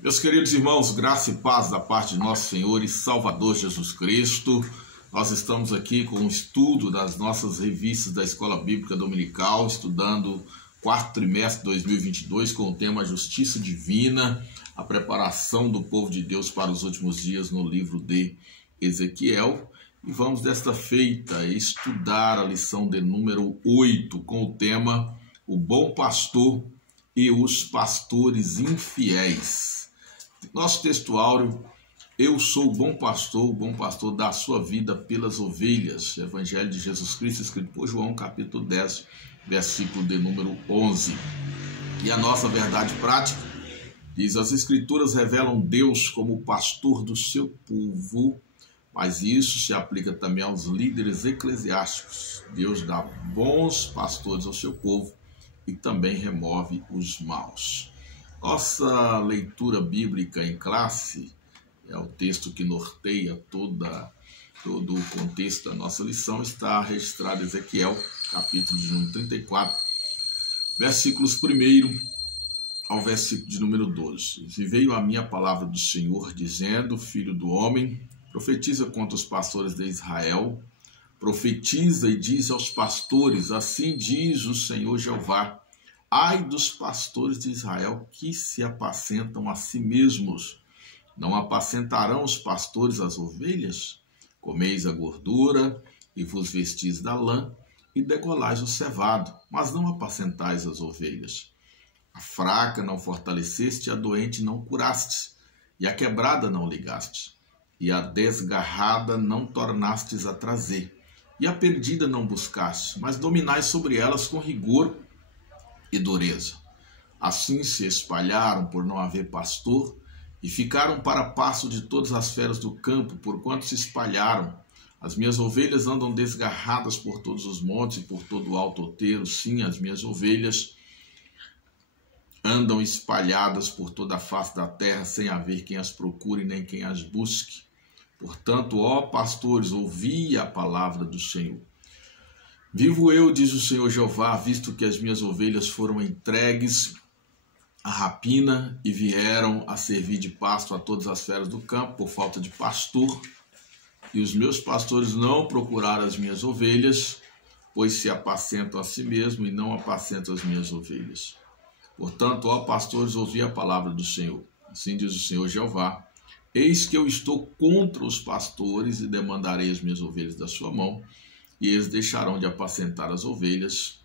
Meus queridos irmãos, graça e paz da parte de nosso Senhor e Salvador Jesus Cristo. Nós estamos aqui com o estudo das nossas revistas da Escola Bíblica Dominical, estudando o quarto trimestre de 2022 com o tema Justiça Divina, a preparação do povo de Deus para os últimos dias no livro de Ezequiel. E vamos desta feita estudar a lição de número 8 com o tema O Bom Pastor e os Pastores Infiéis. Nosso texto áureo: eu sou o bom pastor dá a sua vida pelas ovelhas. Evangelho de Jesus Cristo, escrito por João, capítulo 10, versículo de número 11. E a nossa verdade prática diz: as Escrituras revelam Deus como o pastor do seu povo, mas isso se aplica também aos líderes eclesiásticos. Deus dá bons pastores ao seu povo e também remove os maus. Nossa leitura bíblica em classe é o texto que norteia todo o contexto da nossa lição. Está registrado em Ezequiel, capítulo de número 34, versículos 1 ao versículo de número 12. E veio a minha palavra do Senhor, dizendo: filho do homem, profetiza contra os pastores de Israel, profetiza e diz aos pastores: assim diz o Senhor Jeová, ai dos pastores de Israel que se apacentam a si mesmos. Não apacentarão os pastores as ovelhas? Comeis a gordura e vos vestis da lã e degolais o cevado, mas não apacentais as ovelhas. A fraca não fortaleceste, a doente não curaste, e a quebrada não ligaste, e a desgarrada não tornastes a trazer, e a perdida não buscaste, mas dominais sobre elas com rigor e dureza. Assim se espalharam por não haver pastor, e ficaram para pasto de todas as feras do campo, porquanto se espalharam. As minhas ovelhas andam desgarradas por todos os montes e por todo o alto outeiro. Sim, as minhas ovelhas andam espalhadas por toda a face da terra, sem haver quem as procure nem quem as busque. Portanto, ó pastores, ouvi a palavra do Senhor. Vivo eu, diz o Senhor Jeová, visto que as minhas ovelhas foram entregues à rapina e vieram a servir de pasto a todas as feras do campo por falta de pastor, e os meus pastores não procuraram as minhas ovelhas, pois se apacentam a si mesmos e não apacentam as minhas ovelhas. Portanto, ó pastores, ouvi a palavra do Senhor. Assim diz o Senhor Jeová: eis que eu estou contra os pastores e demandarei as minhas ovelhas da sua mão, e eles deixarão de apacentar as ovelhas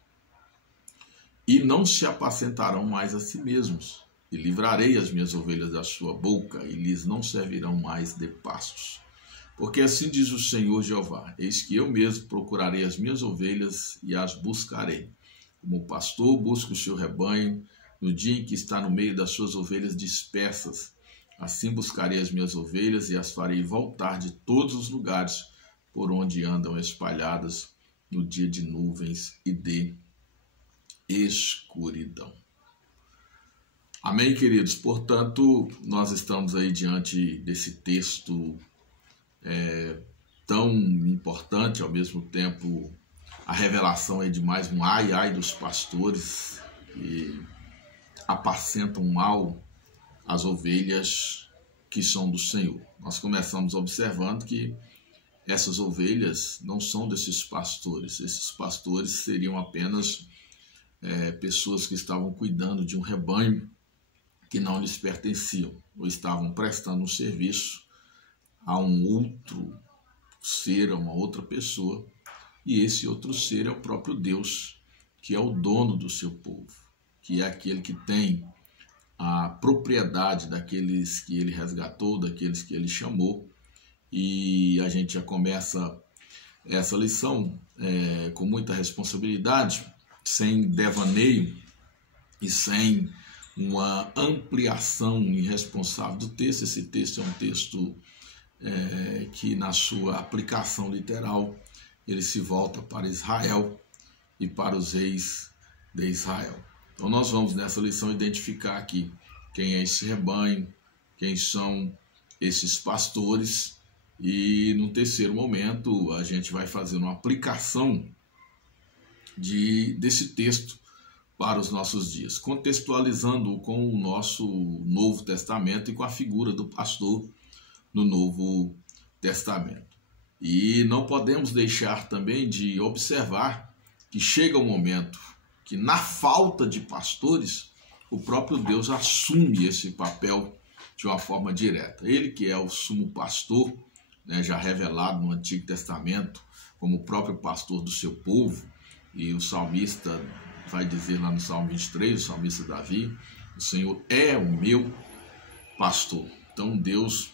e não se apacentarão mais a si mesmos. E livrarei as minhas ovelhas da sua boca, e lhes não servirão mais de pastos. Porque assim diz o Senhor Jeová: eis que eu mesmo procurarei as minhas ovelhas e as buscarei, como o pastor busca o seu rebanho no dia em que está no meio das suas ovelhas dispersas. Assim buscarei as minhas ovelhas e as farei voltar de todos os lugares por onde andam espalhadas no dia de nuvens e de escuridão. Amém, queridos? Portanto, nós estamos aí diante desse texto tão importante, ao mesmo tempo a revelação aí de mais um ai dos pastores que apacentam mal as ovelhas que são do Senhor. Nós começamos observando que essas ovelhas não são desses pastores. Esses pastores seriam apenas pessoas que estavam cuidando de um rebanho que não lhes pertenciam, ou estavam prestando um serviço a um outro ser, a uma outra pessoa, e esse outro ser é o próprio Deus, que é o dono do seu povo, que é aquele que tem a propriedade daqueles que ele resgatou, daqueles que ele chamou. E a gente já começa essa lição com muita responsabilidade, sem devaneio e sem uma ampliação irresponsável do texto. Esse texto é um texto que, na sua aplicação literal, ele se volta para Israel e para os reis de Israel. Então nós vamos nessa lição identificar aqui quem é esse rebanho, quem são esses pastores. E no terceiro momento a gente vai fazer uma aplicação desse texto para os nossos dias, contextualizando com o nosso Novo Testamento e com a figura do pastor no Novo Testamento. E não podemos deixar também de observar que chega um momento que, na falta de pastores, o próprio Deus assume esse papel de uma forma direta. Ele que é o sumo pastor, né, já revelado no Antigo Testamento como o próprio pastor do seu povo, e o salmista vai dizer lá no Salmo 23, o salmista Davi, o Senhor é o meu pastor. Então Deus,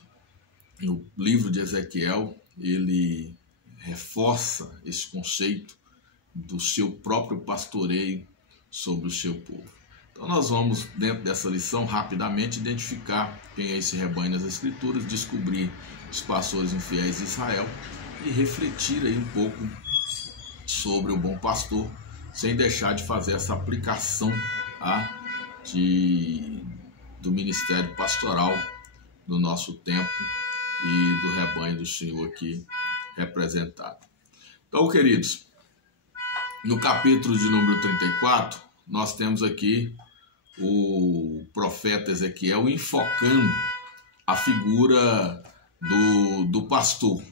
no livro de Ezequiel, ele reforça esse conceito do seu próprio pastoreio sobre o seu povo. Então nós vamos, dentro dessa lição, rapidamente identificar quem é esse rebanho nas Escrituras, descobrir os pastores infiéis de Israel e refletir aí um pouco sobre o bom pastor, sem deixar de fazer essa aplicação do ministério pastoral do nosso tempo e do rebanho do Senhor aqui representado. Então, queridos, no capítulo de número 34, nós temos aqui o profeta Ezequiel enfocando a figura do pastor.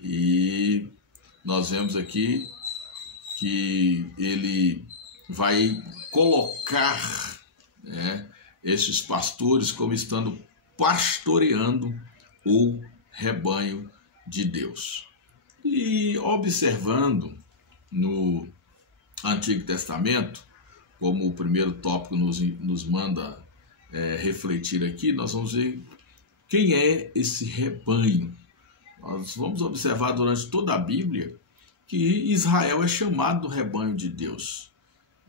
E nós vemos aqui que ele vai colocar, né, esses pastores como estando pastoreando o rebanho de Deus. E observando no Antigo Testamento, como o primeiro tópico nos manda refletir aqui, nós vamos ver quem é esse rebanho. Nós vamos observar durante toda a Bíblia que Israel é chamado do rebanho de Deus.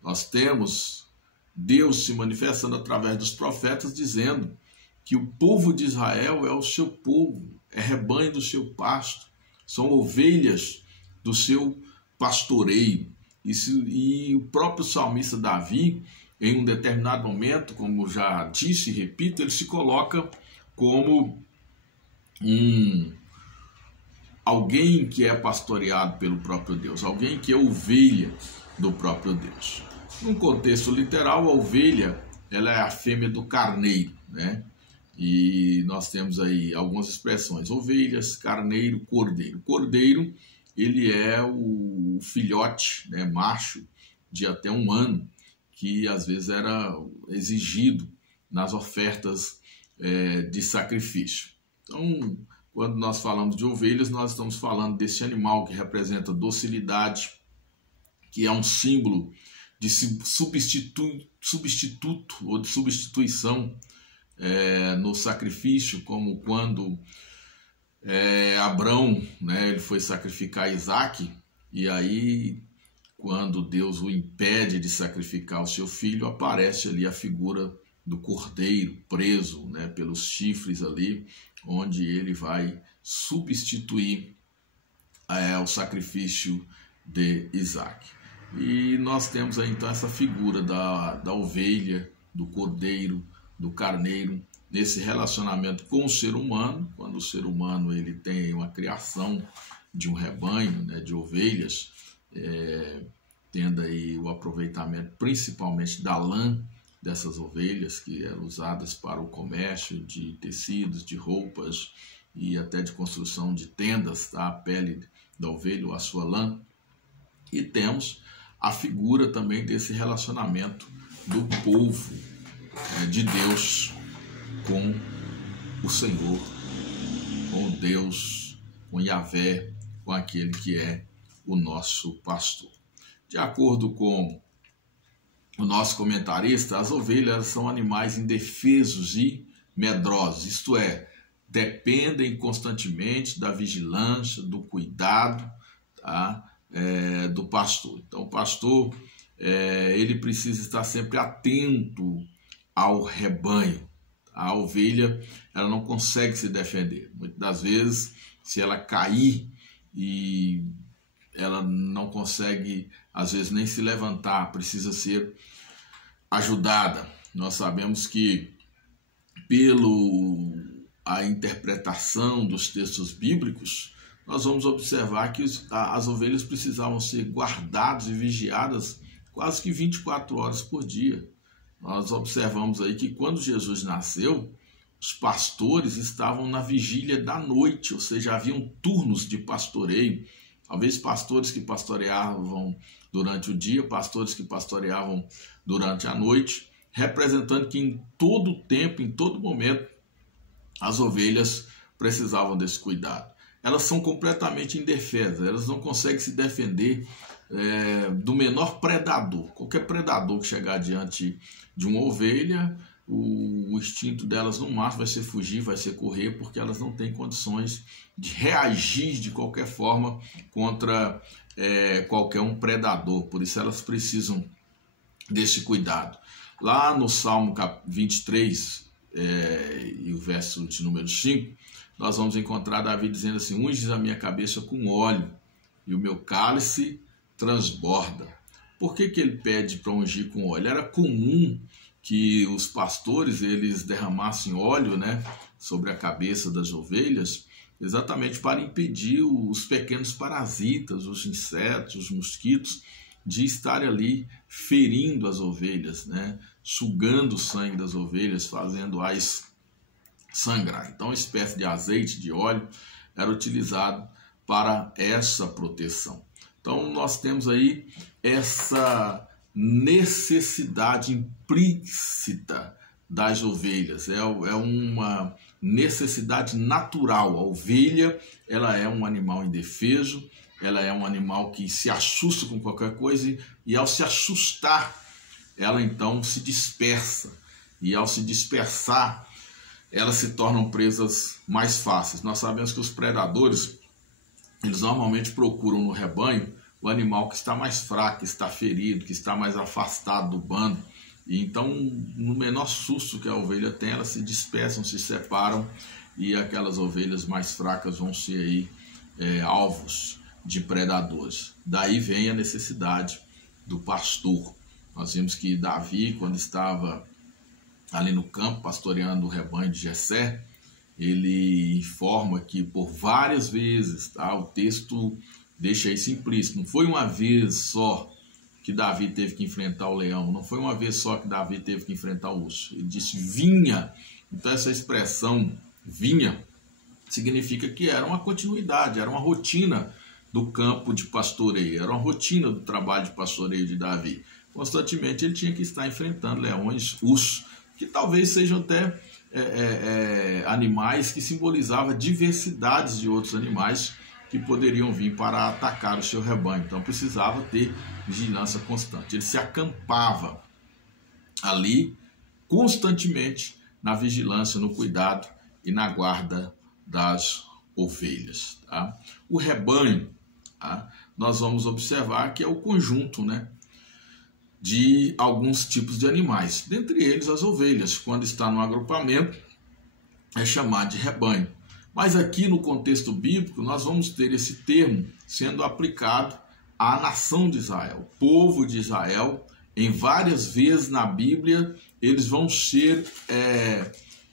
Nós temos Deus se manifestando através dos profetas, dizendo que o povo de Israel é o seu povo, é rebanho do seu pasto, são ovelhas do seu pastoreio. E o próprio salmista Davi, em um determinado momento, como já disse e repito, ele se coloca como alguém que é pastoreado pelo próprio Deus, alguém que é ovelha do próprio Deus. Num contexto literal, a ovelha, ela é a fêmea do carneiro, né? E nós temos aí algumas expressões: ovelhas, carneiro, cordeiro. Cordeiro, ele é o filhote, né, macho de até 1 ano, que às vezes era exigido nas ofertas de sacrifício. Então, quando nós falamos de ovelhas, nós estamos falando desse animal que representa docilidade, que é um símbolo de substituto ou de substituição no sacrifício, como quando Abrão, né, ele foi sacrificar Isaac, e aí quando Deus o impede de sacrificar o seu filho, aparece ali a figura do cordeiro preso, né, pelos chifres ali, onde ele vai substituir o sacrifício de Isaac. E nós temos aí então essa figura da ovelha, do cordeiro, do carneiro, nesse relacionamento com o ser humano, quando o ser humano ele tem uma criação de um rebanho, né, de ovelhas, tendo aí o aproveitamento principalmente da lã dessas ovelhas, que eram usadas para o comércio de tecidos, de roupas e até de construção de tendas, tá? A pele da ovelha ou a sua lã. E temos a figura também desse relacionamento do povo de Deus com o Senhor, com Deus, com Yahvé, com aquele que é o nosso pastor. De acordo com o nosso comentarista, as ovelhas são animais indefesos e medrosos, isto é, dependem constantemente da vigilância, do cuidado, tá? Do pastor. Então o pastor ele precisa estar sempre atento ao rebanho. A ovelha ela não consegue se defender. Muitas das vezes, se ela cair e ela não consegue, às vezes, nem se levantar, precisa ser ajudada. Nós sabemos que, pela interpretação dos textos bíblicos, nós vamos observar que as ovelhas precisavam ser guardadas e vigiadas quase que 24 horas por dia. Nós observamos aí que quando Jesus nasceu, os pastores estavam na vigília da noite, ou seja, haviam turnos de pastoreio. Talvez pastores que pastoreavam durante o dia, pastores que pastoreavam durante a noite, representando que em todo tempo, em todo momento, as ovelhas precisavam desse cuidado. Elas são completamente indefesas, elas não conseguem se defender do menor predador. Qualquer predador que chegar diante de uma ovelha, o instinto delas no máximo vai ser fugir, vai ser correr, porque elas não têm condições de reagir de qualquer forma contra qualquer um predador. Por isso elas precisam desse cuidado. Lá no Salmo 23 e o verso de número 5, nós vamos encontrar Davi dizendo assim: unges a minha cabeça com óleo e o meu cálice transborda. Por que ele pede para ungir com óleo? Era comum que os pastores eles derramassem óleo, sobre a cabeça das ovelhas, exatamente para impedir os pequenos parasitas, os insetos, os mosquitos, de estarem ali ferindo as ovelhas, sugando o sangue das ovelhas, fazendo-as sangrar. Então, uma espécie de azeite, de óleo, era utilizado para essa proteção. Então, nós temos aí essa necessidade implícita das ovelhas. É uma necessidade natural. A ovelha, ela é um animal indefeso, ela é um animal que se assusta com qualquer coisa e ao se assustar, ela então se dispersa. E ao se dispersar, elas se tornam presas mais fáceis. Nós sabemos que os predadores, eles normalmente procuram no rebanho o animal que está mais fraco, que está ferido, que está mais afastado do bando. E então, no menor susto que a ovelha tem, elas se dispersam, se separam, e aquelas ovelhas mais fracas vão ser aí alvos de predadores. Daí vem a necessidade do pastor. Nós vimos que Davi, quando estava ali no campo pastoreando o rebanho de Jessé, ele informa que por várias vezes, o texto deixa isso implícito, não foi uma vez só que Davi teve que enfrentar o leão, não foi uma vez só que Davi teve que enfrentar o urso. Ele disse vinha. Então essa expressão vinha significa que era uma continuidade, era uma rotina do campo de pastoreio, era uma rotina do trabalho de pastoreio de Davi. Constantemente ele tinha que estar enfrentando leões, ursos, que talvez sejam até animais que simbolizavam diversidades de outros animais que poderiam vir para atacar o seu rebanho. Então precisava ter vigilância constante. Ele se acampava ali constantemente na vigilância, no cuidado e na guarda das ovelhas. O rebanho, nós vamos observar que é o conjunto, de alguns tipos de animais, dentre eles as ovelhas. Quando está no agrupamento, é chamado de rebanho. Mas aqui no contexto bíblico, nós vamos ter esse termo sendo aplicado à nação de Israel. O povo de Israel, em várias vezes na Bíblia, eles vão ser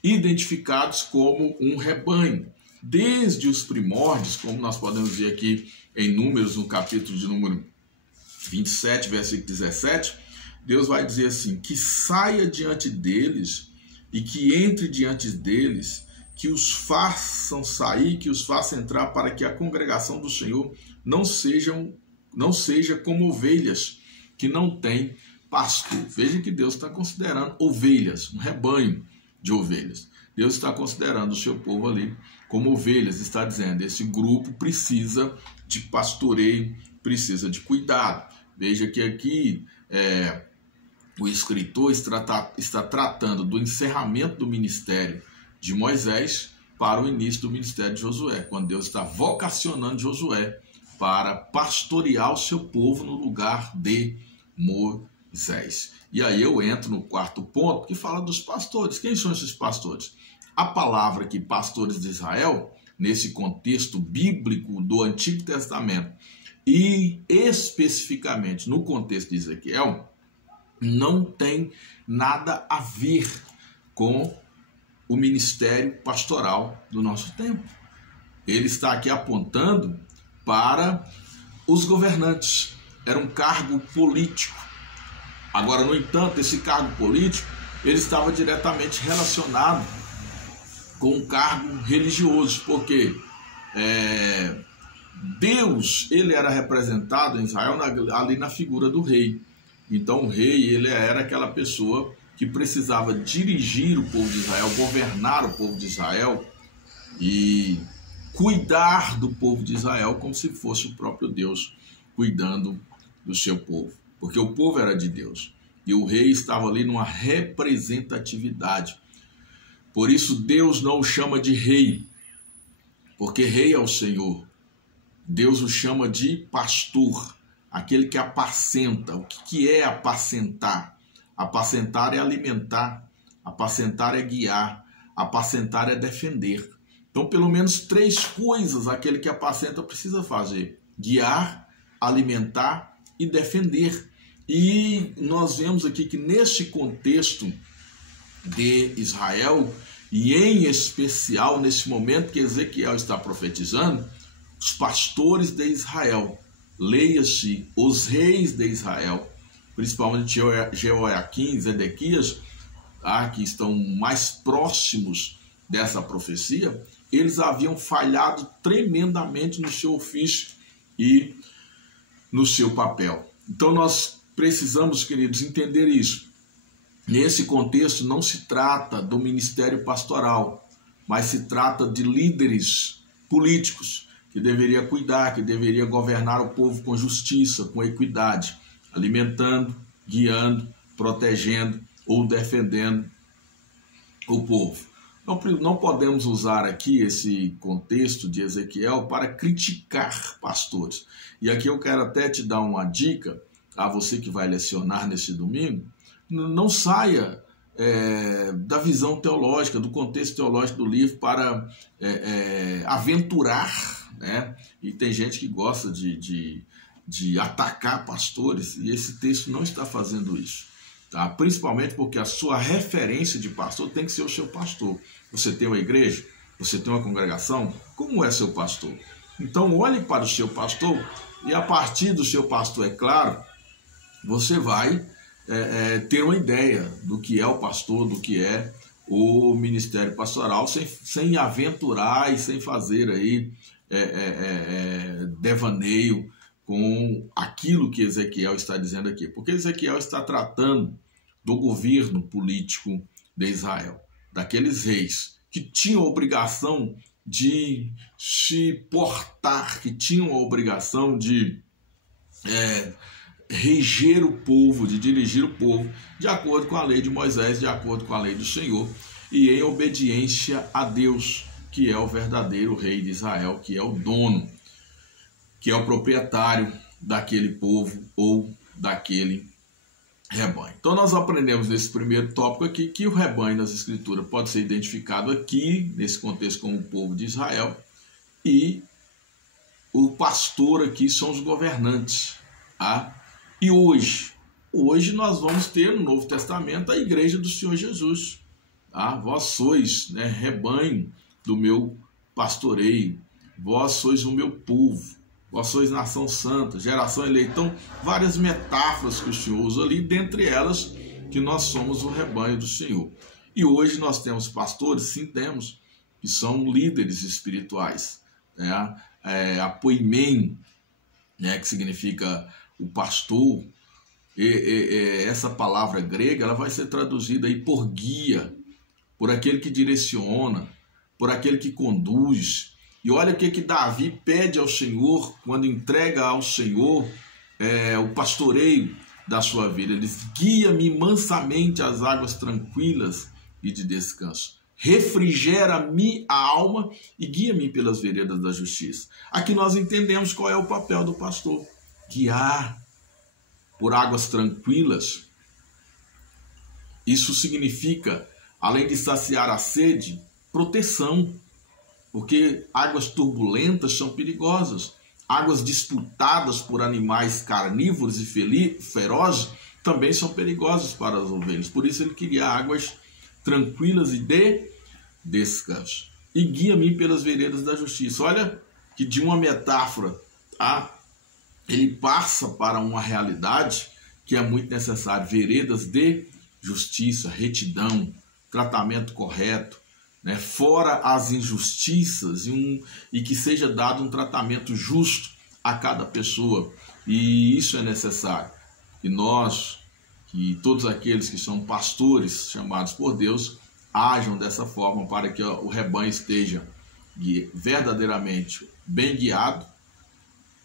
identificados como um rebanho. Desde os primórdios, como nós podemos ver aqui em Números, no capítulo de número 27, versículo 17, Deus vai dizer assim: que saia diante deles e que entre diante deles, que os façam sair, que os façam entrar, para que a congregação do Senhor não seja como ovelhas que não têm pastor. Veja que Deus está considerando ovelhas, um rebanho de ovelhas. Deus está considerando o seu povo ali como ovelhas, está dizendo: esse grupo precisa de pastoreio, precisa de cuidado. Veja que aqui o escritor está tratando do encerramento do ministério de Moisés para o início do ministério de Josué, quando Deus está vocacionando Josué para pastorear o seu povo no lugar de Moisés. E aí eu entro no quarto ponto, que fala dos pastores. Quem são esses pastores? A palavra que pastores de Israel, nesse contexto bíblico do Antigo Testamento, e especificamente no contexto de Ezequiel, não tem nada a ver com o ministério pastoral do nosso tempo. Ele está aqui apontando para os governantes. Era um cargo político. Agora, no entanto, esse cargo político, ele estava diretamente relacionado com um cargo religioso, porque Deus, ele era representado em Israel ali na figura do rei. Então o rei, ele era aquela pessoa que precisava dirigir o povo de Israel, governar o povo de Israel e cuidar do povo de Israel como se fosse o próprio Deus cuidando do seu povo, porque o povo era de Deus e o rei estava ali numa representatividade. Por isso Deus não o chama de rei, porque rei é o Senhor. Deus o chama de pastor, aquele que apacenta. O que é apacentar? Apacentar é alimentar, apacentar é guiar, apacentar é defender. Então, pelo menos 3 coisas aquele que apacenta precisa fazer: guiar, alimentar e defender. E nós vemos aqui que neste contexto de Israel, e em especial nesse momento que Ezequiel está profetizando, os pastores de Israel, leia-se os reis de Israel, principalmente Jeoaquim, Zedequias, que estão mais próximos dessa profecia, eles haviam falhado tremendamente no seu ofício e no seu papel. Então nós precisamos, queridos, entender isso. Nesse contexto não se trata do ministério pastoral, mas se trata de líderes políticos que deveria cuidar, que deveria governar o povo com justiça, com equidade, alimentando, guiando, protegendo ou defendendo o povo. Não podemos usar aqui esse contexto de Ezequiel para criticar pastores. E aqui eu quero até te dar uma dica, a você que vai lecionar nesse domingo: não saia da visão teológica, do contexto teológico do livro para aventurar, né? E tem gente que gosta de atacar pastores, e esse texto não está fazendo isso, tá? Principalmente porque a sua referência de pastor tem que ser o seu pastor. Você tem uma igreja, você tem uma congregação, como é seu pastor? Então olhe para o seu pastor, e a partir do seu pastor, é claro, você vai ter uma ideia do que é o pastor, do que é o ministério pastoral, sem aventurar e sem fazer aí devaneio com aquilo que Ezequiel está dizendo aqui. Porque Ezequiel está tratando do governo político de Israel, daqueles reis que tinham a obrigação de se portar, que tinham a obrigação de reger o povo, de dirigir o povo de acordo com a lei de Moisés, de acordo com a lei do Senhor e em obediência a Deus, que é o verdadeiro rei de Israel, que é o dono, que é o proprietário daquele povo ou daquele rebanho. Então nós aprendemos nesse primeiro tópico aqui que o rebanho nas escrituras pode ser identificado aqui, nesse contexto, como o povo de Israel, e o pastor aqui são os governantes, tá? E hoje nós vamos ter no Novo Testamento a igreja do Senhor Jesus. Tá? Vós sois, né, rebanho do meu pastoreio, vós sois o meu povo, vós sois nação santa, geração eleita. Então, várias metáforas que o Senhor usa ali, dentre elas que nós somos o rebanho do Senhor. E hoje nós temos pastores, sim, temos, que são líderes espirituais. Né? A poimen, né, que significa o pastor, essa palavra grega, ela vai ser traduzida aí por guia, por aquele que direciona, por aquele que conduz. E olha o que Davi pede ao Senhor quando entrega ao Senhor o pastoreio da sua vida. Ele diz: guia-me mansamente às águas tranquilas e de descanso. Refrigera-me a alma e guia-me pelas veredas da justiça. Aqui nós entendemos qual é o papel do pastor: guiar por águas tranquilas. Isso significa, além de saciar a sede, proteção, porque águas turbulentas são perigosas. Águas disputadas por animais carnívoros e ferozes também são perigosas para as ovelhas. Por isso ele queria águas tranquilas e de descanso. E guia-me pelas veredas da justiça. Olha que de uma metáfora, ele passa para uma realidade que é muito necessário, veredas de justiça, retidão, tratamento correto, né? Fora as injustiças e que seja dado um tratamento justo a cada pessoa. E isso é necessário. E nós, que todos aqueles que são pastores chamados por Deus, ajam dessa forma para que o rebanho esteja verdadeiramente bem guiado,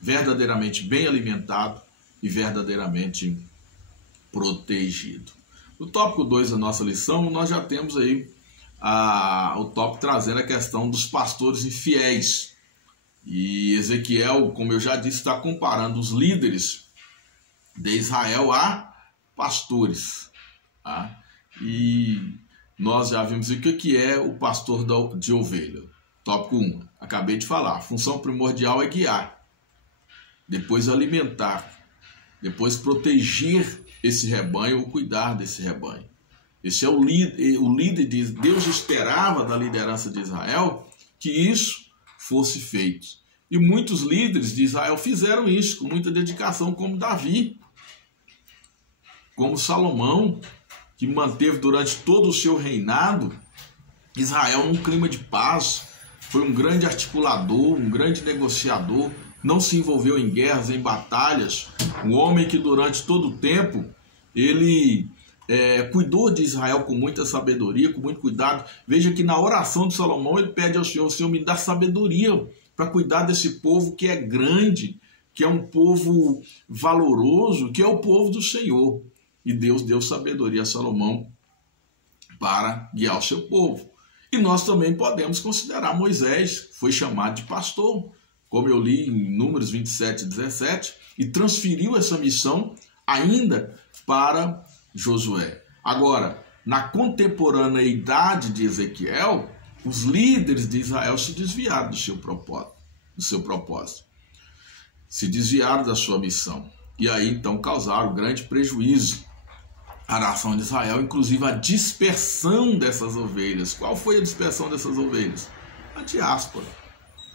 verdadeiramente bem alimentado e verdadeiramente protegido. No tópico 2 da nossa lição, nós já temos aí o tópico trazendo a questão dos pastores infiéis. E Ezequiel, como eu já disse, está comparando os líderes de Israel a pastores. Tá? E nós já vimos o que é o pastor de ovelha. Tópico 1, acabei de falar. A função primordial é guiar, depois alimentar, depois proteger esse rebanho ou cuidar desse rebanho. Esse é o líder de Deus esperava da liderança de Israel que isso fosse feito. E muitos líderes de Israel fizeram isso com muita dedicação, como Davi, como Salomão, que manteve durante todo o seu reinado Israel num clima de paz. Foi um grande articulador, um grande negociador, não se envolveu em guerras, em batalhas. Um homem que durante todo o tempo ele cuidou de Israel com muita sabedoria, com muito cuidado. Veja que na oração de Salomão ele pede ao Senhor: Senhor, me dá sabedoria para cuidar desse povo que é grande, que é um povo valoroso, que é o povo do Senhor. E Deus deu sabedoria a Salomão para guiar o seu povo. E nós também podemos considerar Moisés, que foi chamado de pastor, como eu li em Números 27 e 17, e transferiu essa missão ainda para Josué. Agora, na contemporaneidade de Ezequiel, os líderes de Israel se desviaram do seu propósito, se desviaram da sua missão, e aí então causaram grande prejuízo à nação de Israel, inclusive a dispersão dessas ovelhas. Qual foi a dispersão dessas ovelhas? A diáspora.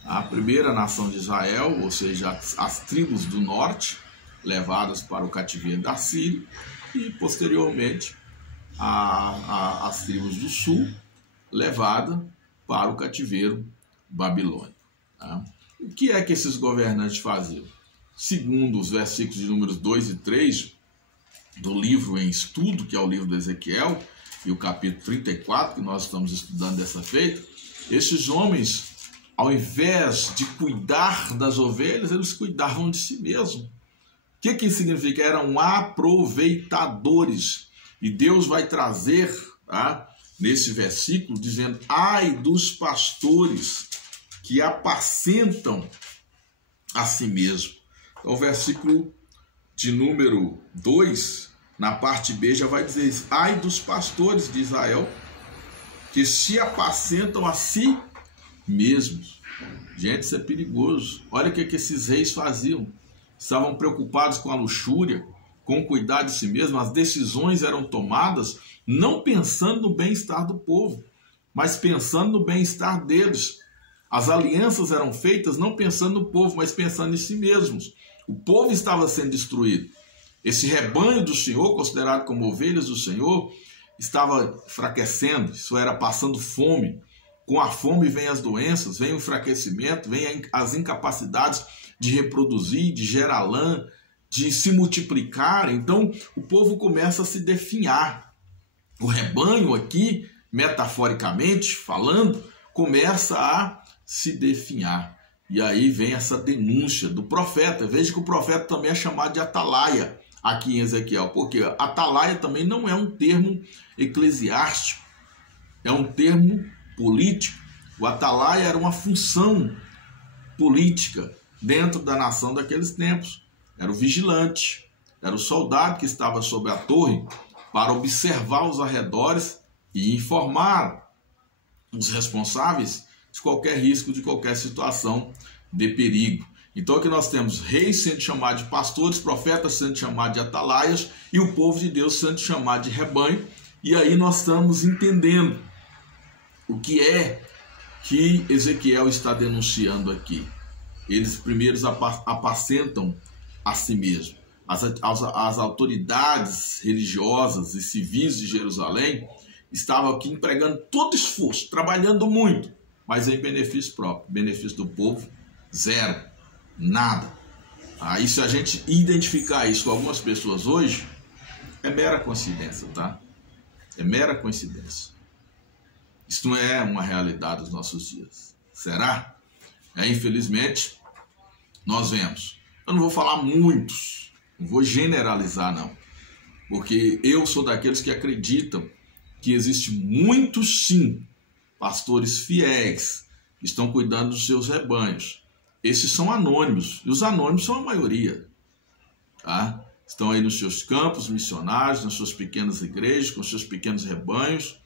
A primeira nação de Israel, ou seja, as tribos do norte, levadas para o cativeiro da Síria, e posteriormente as tribos do sul, levadas para o cativeiro babilônico. Tá? O que é que esses governantes faziam? Segundo os versículos de Números 2 e 3 do livro em estudo, que é o livro de Ezequiel, e o capítulo 34, que nós estamos estudando dessa feita, esses homens, ao invés de cuidar das ovelhas, eles cuidavam de si mesmos. O que significa? Eram aproveitadores. E Deus vai trazer, tá, nesse versículo, dizendo: ai dos pastores que apacentam a si mesmo. Então, o versículo de número 2, na parte B, já vai dizer isso: ai dos pastores de Israel que se apacentam a si mesmos. Gente, isso é perigoso. Olha o que esses reis faziam. Estavam preocupados com a luxúria, com o cuidar de si mesmo. As decisões eram tomadas não pensando no bem-estar do povo, mas pensando no bem-estar deles. As alianças eram feitas não pensando no povo, mas pensando em si mesmos. O povo estava sendo destruído. Esse rebanho do Senhor, considerado como ovelhas do Senhor, estava enfraquecendo, isso era passando fome. Com a fome vem as doenças, vem o enfraquecimento, vem as incapacidades de reproduzir, de gerar lã, de se multiplicar. Então o povo começa a se definhar. O rebanho aqui, metaforicamente falando, começa a se definhar. E aí vem essa denúncia do profeta. Veja que o profeta também é chamado de atalaia aqui em Ezequiel, porque atalaia também não é um termo eclesiástico, é um termo político. O atalaia era uma função política dentro da nação daqueles tempos. Era o vigilante, era o soldado que estava sobre a torre para observar os arredores e informar os responsáveis de qualquer risco, de qualquer situação de perigo. Então aqui nós temos reis sendo chamados de pastores, profetas sendo chamados de atalaias e o povo de Deus sendo chamado de rebanho. E aí nós estamos entendendo o que é que Ezequiel está denunciando aqui. Eles primeiros apacentam a si mesmo. as autoridades religiosas e civis de Jerusalém estavam aqui empregando todo esforço, trabalhando muito, mas em benefício próprio, benefício do povo, zero, nada. Aí se a gente identificar isso com algumas pessoas hoje, é mera coincidência, tá? É mera coincidência. Isso não é uma realidade dos nossos dias. Será? Infelizmente, nós vemos. Eu não vou falar muitos, não vou generalizar não, porque eu sou daqueles que acreditam que existe muitos sim, pastores fiéis, que estão cuidando dos seus rebanhos. Esses são anônimos, e os anônimos são a maioria, tá? Estão aí nos seus campos missionários, nas suas pequenas igrejas, com seus pequenos rebanhos,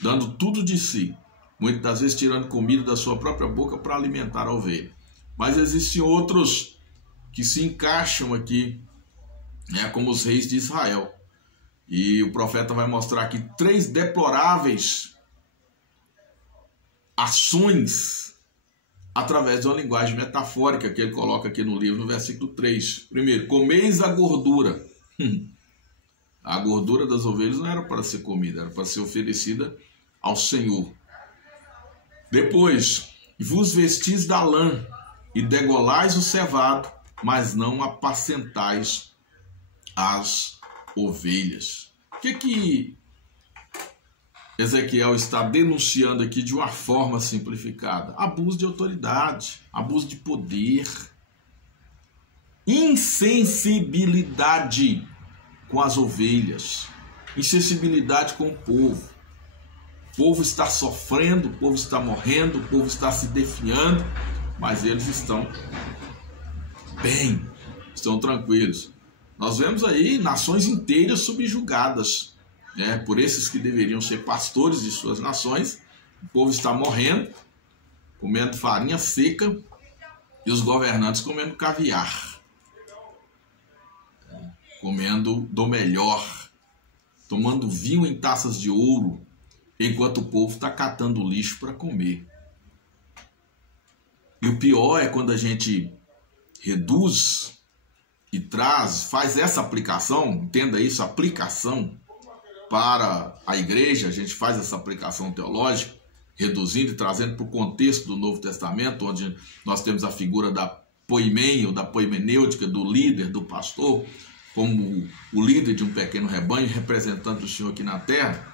dando tudo de si, muitas das vezes tirando comida da sua própria boca para alimentar a ovelha. Mas existem outros que se encaixam aqui, como os reis de Israel. E o profeta vai mostrar aqui 3 deploráveis ações através de uma linguagem metafórica que ele coloca aqui no livro, no versículo 3. Primeiro, comeis a gordura. A gordura das ovelhas não era para ser comida, era para ser oferecida ao Senhor. Depois, vos vestis da lã e degolais o cevado, mas não apacentais as ovelhas. O que Ezequiel está denunciando aqui de uma forma simplificada? Abuso de autoridade, abuso de poder, insensibilidade com as ovelhas, insensibilidade com o povo. O povo está sofrendo, o povo está morrendo, o povo está se definhando, mas eles estão bem, estão tranquilos. Nós vemos aí nações inteiras subjugadas, por esses que deveriam ser pastores de suas nações. O povo está morrendo, comendo farinha seca, e os governantes comendo caviar, comendo do melhor, tomando vinho em taças de ouro, enquanto o povo está catando lixo para comer. E o pior é quando a gente reduz e faz essa aplicação, entenda isso, aplicação para a igreja, a gente faz essa aplicação teológica, reduzindo e trazendo para o contexto do Novo Testamento, onde nós temos a figura da poimênia, ou da poimenêutica, do líder, do pastor, como o líder de um pequeno rebanho, representando o Senhor aqui na terra.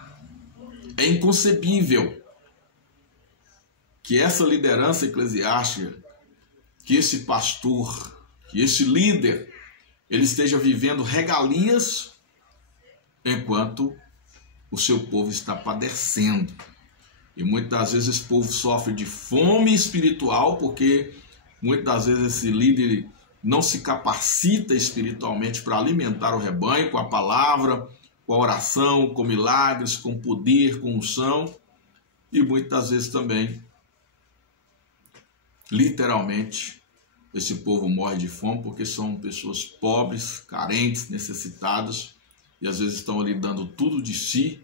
É inconcebível que essa liderança eclesiástica, que esse pastor, que esse líder, ele esteja vivendo regalias enquanto o seu povo está padecendo. E muitas das vezes esse povo sofre de fome espiritual, porque muitas das vezes esse líder não se capacita espiritualmente para alimentar o rebanho com a palavra, com a oração, com milagres, com poder, com unção. E muitas das vezes também, literalmente, esse povo morre de fome porque são pessoas pobres, carentes, necessitadas, e às vezes estão ali dando tudo de si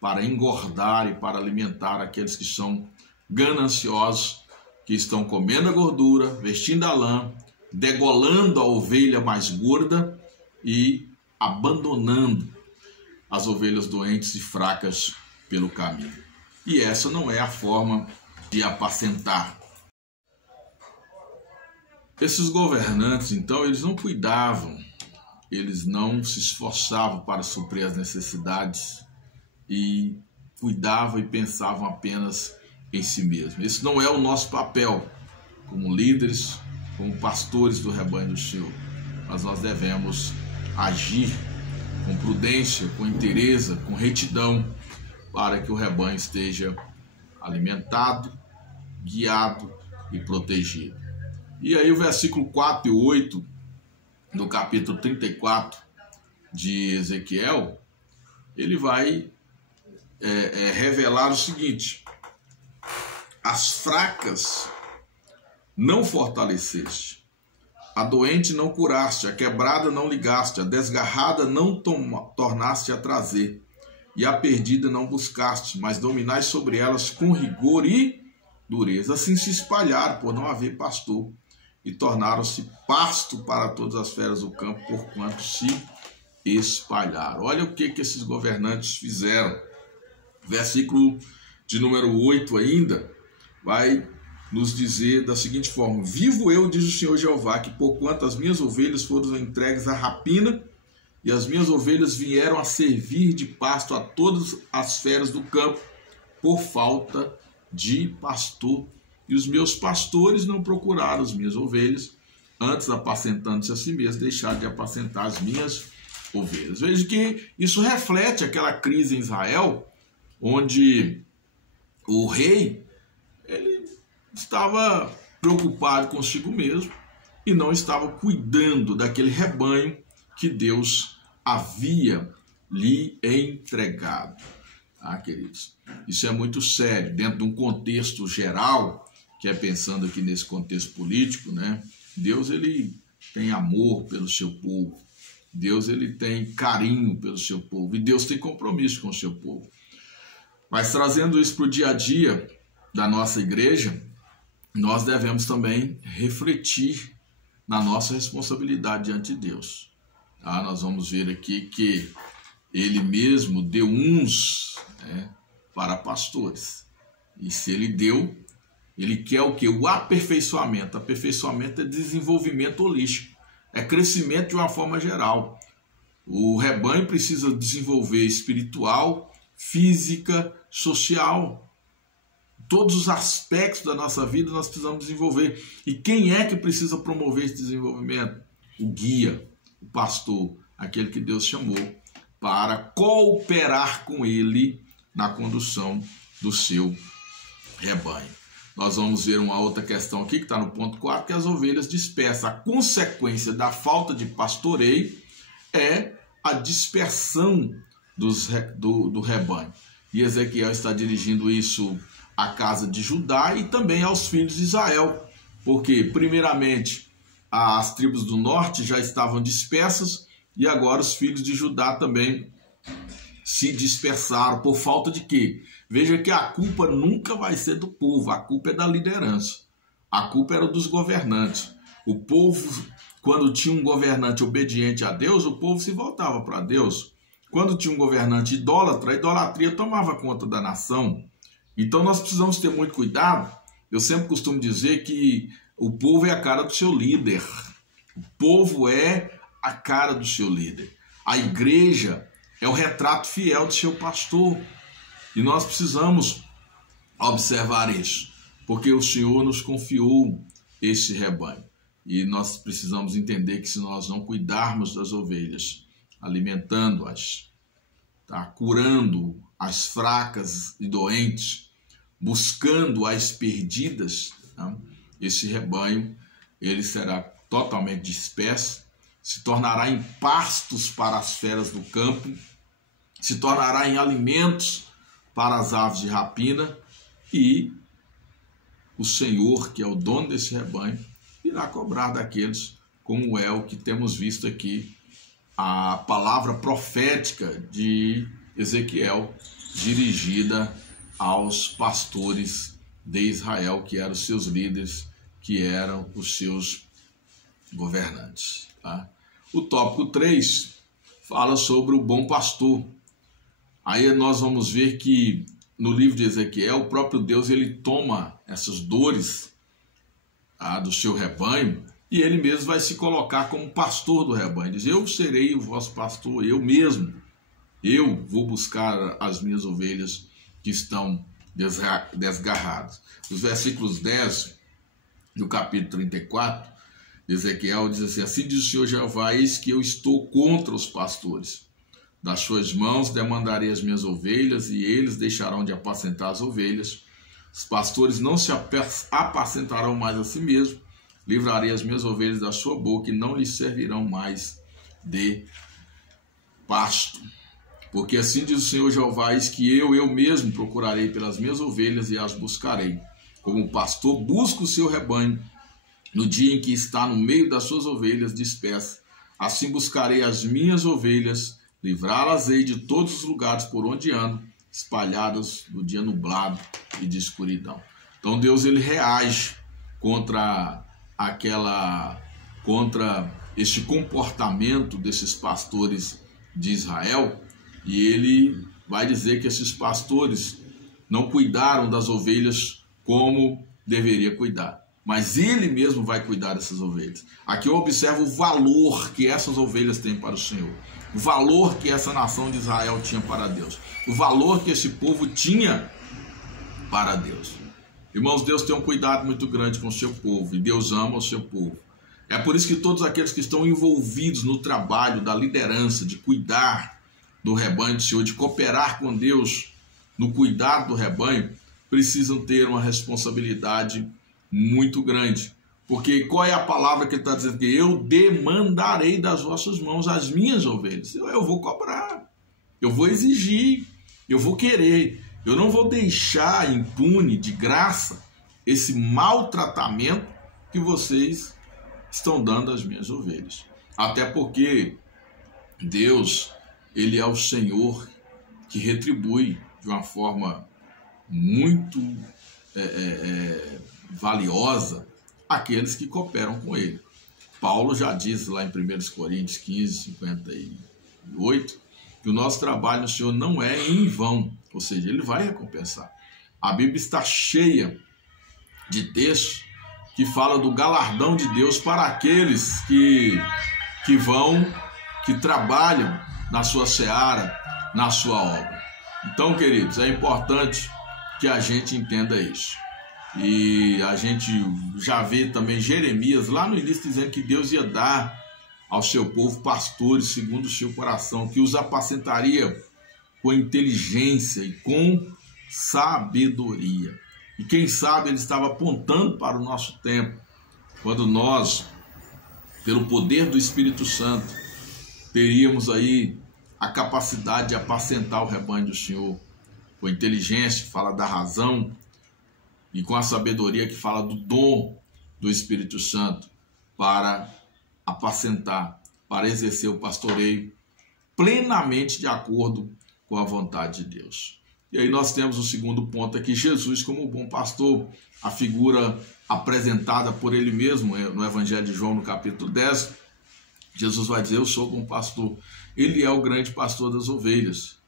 para engordar e para alimentar aqueles que são gananciosos, que estão comendo a gordura, vestindo a lã, degolando a ovelha mais gorda e abandonando as ovelhas doentes e fracas pelo caminho. E essa não é a forma de apacentar. Esses governantes, então, eles não cuidavam, eles não se esforçavam para suprir as necessidades e cuidavam e pensavam apenas em si mesmos. Esse não é o nosso papel como líderes, como pastores do rebanho do Senhor. Mas nós devemos agir com prudência, com inteireza, com retidão, para que o rebanho esteja alimentado, guiado e protegido. E aí o versículo 4 e 8 do capítulo 34 de Ezequiel, ele vai revelar o seguinte: as fracas não fortaleceste, a doente não curaste, a quebrada não ligaste, a desgarrada não tornaste a trazer, e a perdida não buscaste, mas dominais sobre elas com rigor e dureza. Assim se espalharam por não haver pastor, e tornaram-se pasto para todas as feras do campo, porquanto se espalharam. Olha o que esses governantes fizeram. Versículo de número 8 ainda vai nos dizer da seguinte forma: vivo eu, diz o Senhor Jeová, que porquanto as minhas ovelhas foram entregues à rapina, e as minhas ovelhas vieram a servir de pasto a todas as feras do campo, por falta de pastor. E os meus pastores não procuraram as minhas ovelhas, antes, apacentando-se a si mesmos, deixaram de apacentar as minhas ovelhas. Veja que isso reflete aquela crise em Israel, onde o rei ele estava preocupado consigo mesmo e não estava cuidando daquele rebanho que Deus havia lhe entregado. Queridos, isso é muito sério, dentro de um contexto geral, que é pensando aqui nesse contexto político, né? Deus ele tem amor pelo seu povo, Deus ele tem carinho pelo seu povo e Deus tem compromisso com o seu povo. Mas trazendo isso para o dia a dia da nossa igreja, nós devemos também refletir na nossa responsabilidade diante de Deus. Nós vamos ver aqui que ele mesmo deu uns para pastores. E se ele deu, ele quer o quê? O aperfeiçoamento. Aperfeiçoamento é desenvolvimento holístico, é crescimento de uma forma geral. O rebanho precisa desenvolver espiritual, física, social. Todos os aspectos da nossa vida nós precisamos desenvolver. E quem é que precisa promover esse desenvolvimento? O guia, o pastor, aquele que Deus chamou para cooperar com ele na condução do seu rebanho. Nós vamos ver uma outra questão aqui, que está no ponto 4, que as ovelhas dispersas. A consequência da falta de pastoreio é a dispersão do rebanho. E Ezequiel está dirigindo isso à casa de Judá e também aos filhos de Israel, porque, primeiramente, as tribos do norte já estavam dispersas e agora os filhos de Judá também se dispersaram. Por falta de quê? Veja que a culpa nunca vai ser do povo, a culpa é da liderança, a culpa era dos governantes. O povo, quando tinha um governante obediente a Deus, o povo se voltava para Deus. Quando tinha um governante idólatra, a idolatria tomava conta da nação. Então nós precisamos ter muito cuidado. Eu sempre costumo dizer que o povo é a cara do seu líder. O povo é a cara do seu líder. A igreja é o retrato fiel do seu pastor. E nós precisamos observar isso, porque o Senhor nos confiou esse rebanho. E nós precisamos entender que se nós não cuidarmos das ovelhas, alimentando-as, curando as fracas e doentes, buscando as perdidas, esse rebanho ele será totalmente disperso, se tornará em pastos para as feras do campo, se tornará em alimentos para as aves de rapina, e o Senhor, que é o dono desse rebanho, irá cobrar daqueles, como é o que temos visto aqui, a palavra profética de Ezequiel, dirigida aos pastores de Israel, que eram os seus líderes, que eram os seus governantes. O tópico 3 fala sobre o bom pastor. Aí nós vamos ver que no livro de Ezequiel, o próprio Deus ele toma essas dores do seu rebanho e ele mesmo vai se colocar como pastor do rebanho. Diz: eu serei o vosso pastor, eu mesmo. Eu vou buscar as minhas ovelhas que estão desgarradas. Os versículos 10 do capítulo 34 de Ezequiel diz assim: assim diz o Senhor Jeová, eis que eu estou contra os pastores. Das suas mãos demandarei as minhas ovelhas, e eles deixarão de apacentar as ovelhas. Os pastores não se apacentarão mais a si mesmos. Livrarei as minhas ovelhas da sua boca, e não lhes servirão mais de pasto. Porque assim diz o Senhor Jeová, eis que eu mesmo procurarei pelas minhas ovelhas e as buscarei. Como o pastor busca o seu rebanho no dia em que está no meio das suas ovelhas dispersas, assim buscarei as minhas ovelhas, livrá-las-ei de todos os lugares por onde ando, espalhadas no dia nublado e de escuridão. Então Deus ele reage contra contra este comportamento desses pastores de Israel, e ele vai dizer que esses pastores não cuidaram das ovelhas como deveria cuidar, mas ele mesmo vai cuidar dessas ovelhas. Aqui eu observo o valor que essas ovelhas têm para o Senhor, o valor que essa nação de Israel tinha para Deus, o valor que esse povo tinha para Deus. Irmãos, Deus tem um cuidado muito grande com o seu povo, e Deus ama o seu povo. É por isso que todos aqueles que estão envolvidos no trabalho da liderança, de cuidar do rebanho do Senhor, de cooperar com Deus no cuidado do rebanho, precisam ter uma responsabilidade muito grande. Porque qual é a palavra que ele está dizendo? Que eu demandarei das vossas mãos as minhas ovelhas. Eu vou cobrar, eu vou exigir, eu vou querer. Eu não vou deixar impune, de graça, esse maltratamento que vocês estão dando às minhas ovelhas. Até porque Deus, ele é o Senhor que retribui de uma forma muito valiosa aqueles que cooperam com ele. Paulo já diz lá em 1 Coríntios 15, 58, que o nosso trabalho no Senhor não é em vão, ou seja, ele vai recompensar. A Bíblia está cheia de textos que fala do galardão de Deus para aqueles que trabalham na sua seara, na sua obra. Então, queridos, é importante que a gente entenda isso. E a gente já vê também Jeremias lá no início dizendo que Deus ia dar ao seu povo pastores segundo o seu coração, que os apacentaria com inteligência e com sabedoria. E quem sabe ele estava apontando para o nosso tempo, quando nós, pelo poder do Espírito Santo, teríamos aí a capacidade de apacentar o rebanho do Senhor, com a inteligência que fala da razão e com a sabedoria que fala do dom do Espírito Santo, para apacentar, para exercer o pastoreio plenamente de acordo com a vontade de Deus. E aí nós temos o segundo ponto aqui, Jesus como o bom pastor, a figura apresentada por ele mesmo no Evangelho de João, no capítulo 10. Jesus vai dizer, eu sou o bom pastor. Ele é o grande pastor das ovelhas.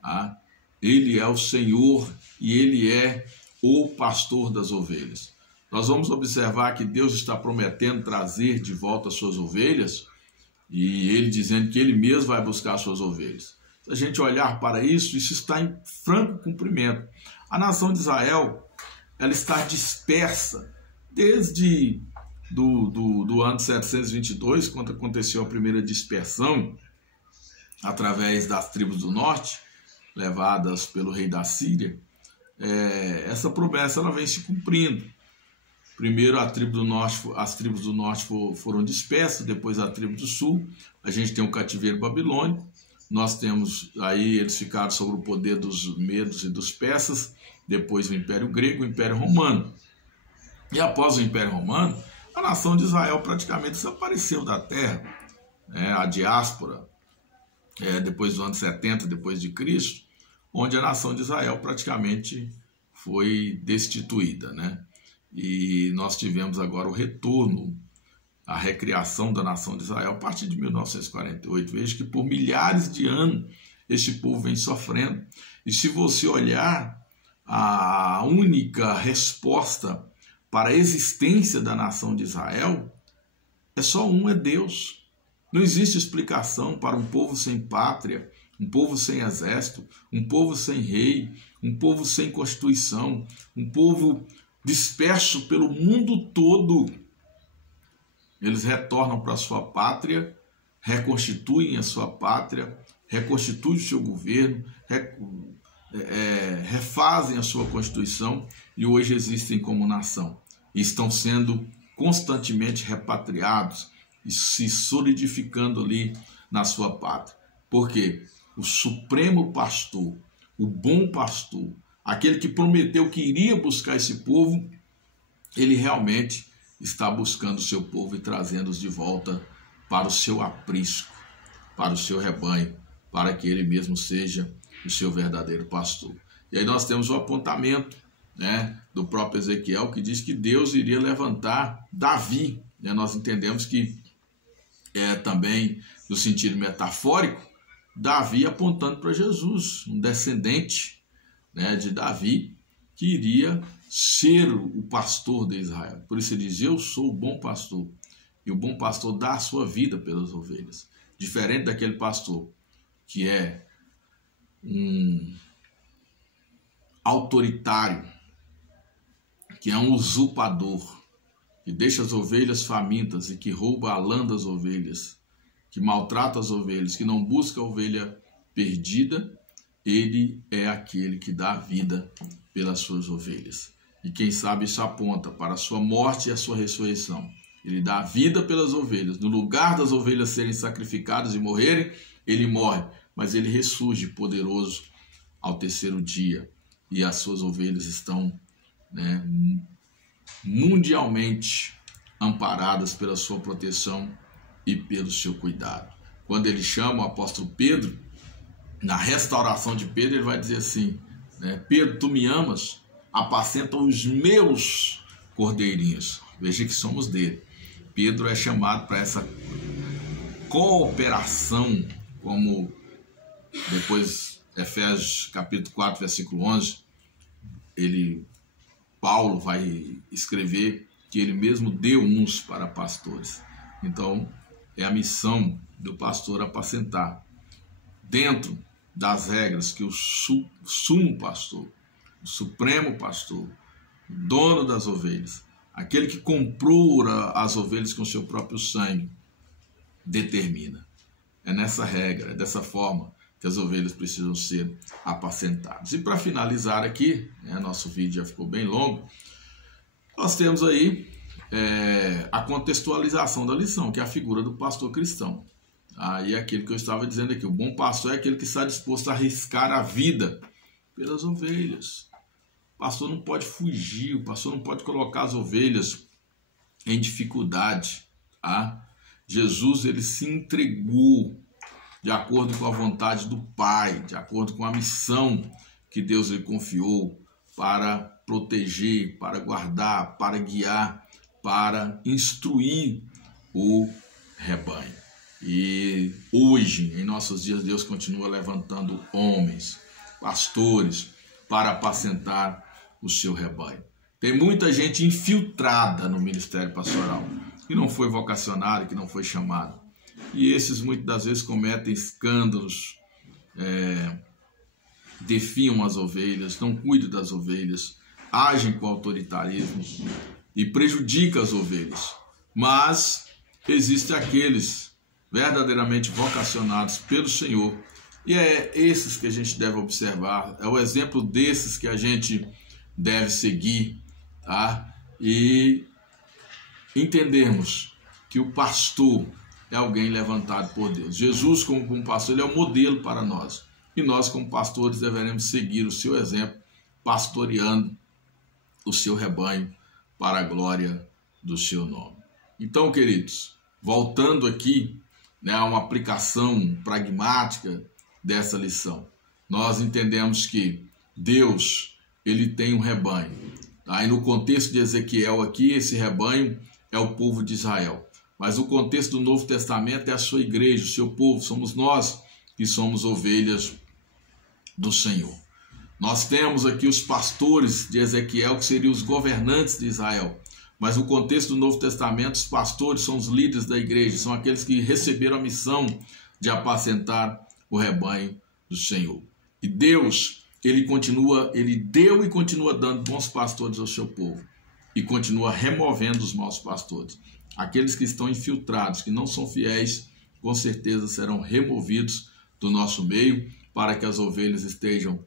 Tá? Ele é o Senhor e ele é o pastor das ovelhas. Nós vamos observar que Deus está prometendo trazer de volta as suas ovelhas, e ele dizendo que ele mesmo vai buscar as suas ovelhas. Se a gente olhar para isso, isso está em franco cumprimento. A nação de Israel, ela está dispersa desde do ano 722, quando aconteceu a primeira dispersão através das tribos do norte, levadas pelo rei da Síria. Essa promessa ela vem se cumprindo. Primeiro as tribos do norte foram dispersas, depois a tribo do sul. A gente tem o cativeiro babilônico. Nós temos aí, eles ficaram sob o poder dos medos e dos persas, depois o Império Grego, o Império Romano. E após o Império Romano, a nação de Israel praticamente desapareceu da terra. A diáspora, depois do ano 70, depois de Cristo, onde a nação de Israel praticamente foi destituída, né? E nós tivemos agora o retorno, a recriação da nação de Israel a partir de 1948. Veja que por milhares de anos este povo vem sofrendo. E se você olhar, a única resposta para a existência da nação de Israel é só um, é Deus. Não existe explicação para um povo sem pátria, um povo sem exército, um povo sem rei, um povo sem constituição, um povo disperso pelo mundo todo. Eles retornam para a sua pátria, reconstituem a sua pátria, reconstituem o seu governo, refazem a sua Constituição e hoje existem como nação. E estão sendo constantemente repatriados e se solidificando ali na sua pátria. Por quê? O supremo pastor, o bom pastor, aquele que prometeu que iria buscar esse povo, ele realmente está buscando o seu povo e trazendo-os de volta para o seu aprisco, para o seu rebanho, para que ele mesmo seja o seu verdadeiro pastor. E aí nós temos o apontamento né, do próprio Ezequiel, que diz que Deus iria levantar Davi. Né? Nós entendemos que também, no sentido metafórico, Davi apontando para Jesus, um descendente, né, de Davi, que iria ser o pastor de Israel. Por isso ele diz: eu sou o bom pastor, e o bom pastor dá a sua vida pelas ovelhas. Diferente daquele pastor que é um autoritário, que é um usurpador, que deixa as ovelhas famintas e que rouba a lã das ovelhas, que maltrata as ovelhas, que não busca a ovelha perdida. Ele é aquele que dá a vida pelas suas ovelhas. E quem sabe isso aponta para a sua morte e a sua ressurreição. Ele dá a vida pelas ovelhas. No lugar das ovelhas serem sacrificadas e morrerem, ele morre, mas ele ressurge poderoso ao terceiro dia. E as suas ovelhas estão, né, mundialmente amparadas pela sua proteção e pelo seu cuidado. Quando ele chama o apóstolo Pedro, na restauração de Pedro, ele vai dizer assim, né, Pedro, tu me amas? Apacenta os meus cordeirinhos. Veja que somos dele. Pedro é chamado para essa cooperação, como depois Efésios capítulo 4, versículo 11, Paulo vai escrever que ele mesmo deu uns para pastores. Então, é a missão do pastor apacentar, dentro das regras que o sumo pastor, o supremo pastor, o dono das ovelhas, aquele que comprou as ovelhas com seu próprio sangue, determina. É nessa regra, é dessa forma que as ovelhas precisam ser apacentadas. E para finalizar aqui, né, nosso vídeo já ficou bem longo, nós temos aí a contextualização da lição, que é a figura do pastor cristão. Aí é aquilo que eu estava dizendo aqui, o bom pastor é aquele que está disposto a arriscar a vida pelas ovelhas. O pastor não pode fugir, o pastor não pode colocar as ovelhas em dificuldade. Tá? Jesus, ele se entregou de acordo com a vontade do Pai, de acordo com a missão que Deus lhe confiou, para proteger, para guardar, para guiar, para instruir o rebanho. E hoje, em nossos dias, Deus continua levantando homens, pastores, para apacentar o seu rebanho. Tem muita gente infiltrada no ministério pastoral, que não foi vocacionado, que não foi chamado. E esses muitas das vezes cometem escândalos, defiam as ovelhas, não cuidam das ovelhas, agem com autoritarismo e prejudicam as ovelhas. Mas existem aqueles verdadeiramente vocacionados pelo Senhor, e é esses que a gente deve observar, é o exemplo desses que a gente deve seguir, tá? E entendermos que o pastor é alguém levantado por Deus. Jesus, como pastor, ele é o modelo para nós, e nós, como pastores, deveremos seguir o seu exemplo, pastoreando o seu rebanho para a glória do seu nome. Então, queridos, voltando aqui, né, a uma aplicação pragmática dessa lição, nós entendemos que Deus, ele tem um rebanho. Tá? E no contexto de Ezequiel aqui, esse rebanho é o povo de Israel. Mas o contexto do Novo Testamento é a sua igreja, o seu povo, somos nós que somos ovelhas do Senhor. Nós temos aqui os pastores de Ezequiel, que seriam os governantes de Israel. Mas no contexto do Novo Testamento, os pastores são os líderes da igreja, são aqueles que receberam a missão de apacentar o rebanho do Senhor. E Deus, ele deu e continua dando bons pastores ao seu povo, e continua removendo os maus pastores. Aqueles que estão infiltrados, que não são fiéis, com certeza serão removidos do nosso meio, para que as ovelhas estejam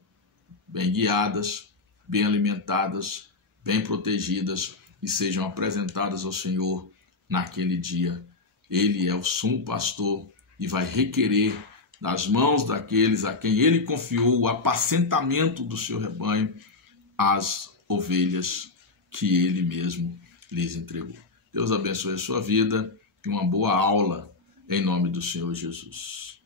bem guiadas, bem alimentadas, bem protegidas, e sejam apresentadas ao Senhor naquele dia. Ele é o sumo pastor e vai requerer das mãos daqueles a quem ele confiou o apacentamento do seu rebanho, as ovelhas que ele mesmo lhes entregou. Deus abençoe a sua vida e uma boa aula em nome do Senhor Jesus.